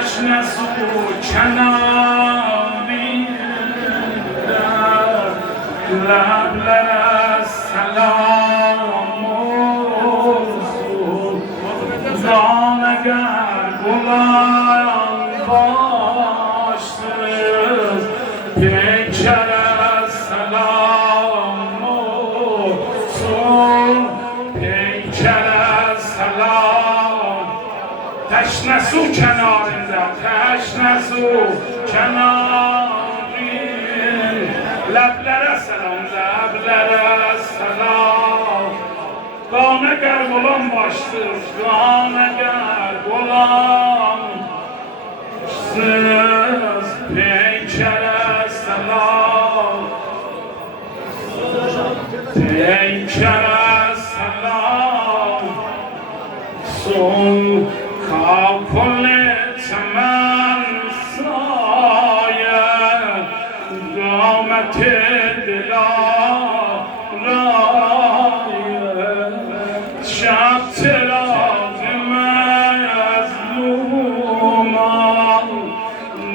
تشنسو کناری در لب سلام زان اگر گلان باشتر پیکر سلام پیکر سلام تشنسو کنارinde تشنسو کنarinde leblere selam leblere selam Ganeger bulan baştır ganeger bulan siz peykere selam peykere selam son Kalkole çemen saye Rahmeti dilaraya Şaptırazı mezluman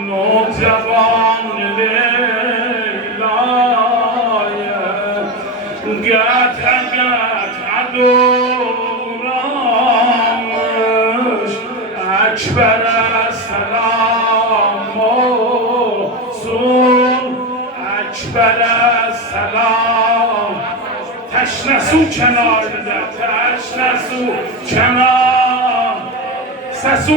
Notyaban leylaya Get aduramış Ekber'e selam olsun Ekber'e selam Teşnesu kenarında Teşnesu kenar Sesu